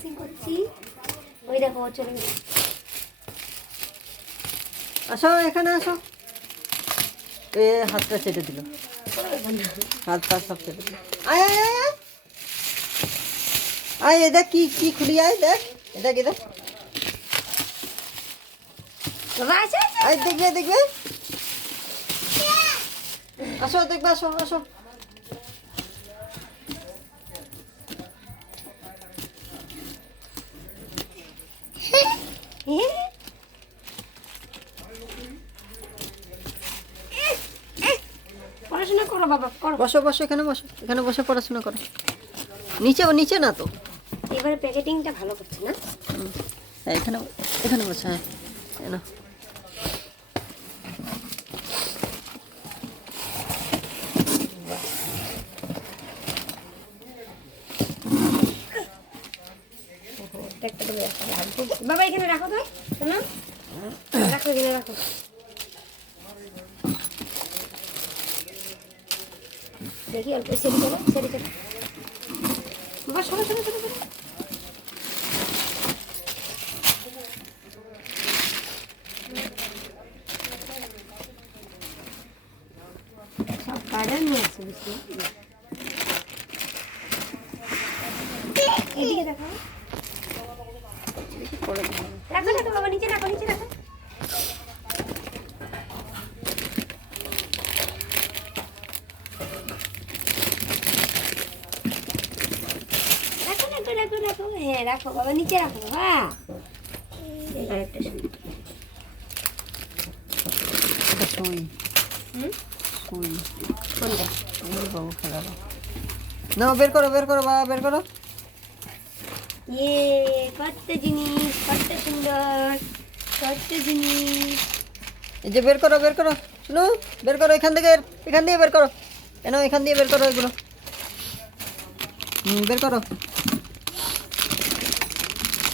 Unboxing করছি। ওই দেখো চলে গেছে। আসো এখানে আসো। এ হাতটা চেটে দিল। হাত পা সব চেটে দিল। আয় আয় আয় আয়। আয় এ দেখ কি কি খুলি আয় দেখ এ দেখ এ দেখ। দেখবে দেখবে। আসো দেখবে আসো আসো পড়াশোনা করো বাবা করো। বসো বসো এখানে বসো এখানে বসে পড়াশোনা করো। নিচে ও নিচে না তো। এবারে প্যাকেটিংটা ভালো করছে না? হ্যাঁ এখানে এখানে বসে হ্যাঁ রাখো। বাবা এখানে রাখো তো রাখো এখানে রাখো। দেখি অল্প সেরি করো সেরি করো। বাবা সরো সরো সরো সরো। সব কার্ডার নিয়ে আসছে বুঝলি। এদিকে দেখো। রাখো রাখো বাবা নিচে রাখো নিচে রাখো। রাখো হ্যাঁ রাখো বাবা নিচে রাখো হ্যাঁ একটা নাও বের করো বের করো বাবা বের করো। ইয়ে কত জিনিস কত সুন্দর কত জিনিস। এই যে বের করো বের করো। শুনো বের করো এখান থেকে এখান দিয়ে বের করো। কেন এখান দিয়ে বের করো এগুলো। হুম বের করো হবে না তো এই জায়গাটা এই আস্তে আস্তে বাবা।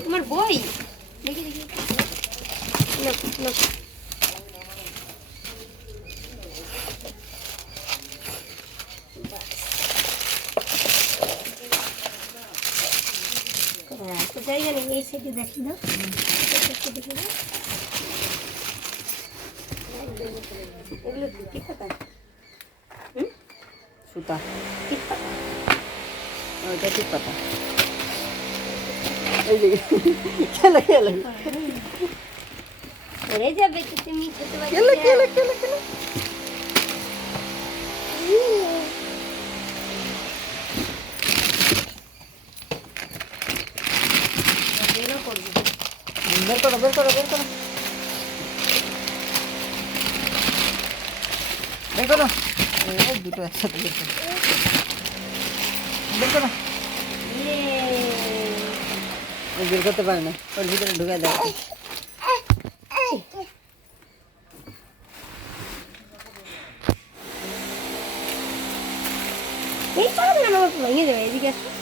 তোমার বই? দেখি দেখি। না না হ্যাঁ জায়গা নেই এই সাইডে দেখি দাও এই সাইডে দেখি দাও এগুলো কি কি হুম? সুতা। ওইটা ঠিক কথা এই যে খেলে খেলে। পড়ে যাবে তো তুমি খেলে খেলে খেলে খেলে। বের করো বের করো বের করো। বের করো। দুটো একসাথে বের করো। বের করো। ইয়ে। বের করতে পারে না। ওর ভিতরে ঢুকে দেয় এই পারবে না ভেঙে যাবে, এদিকে আসো।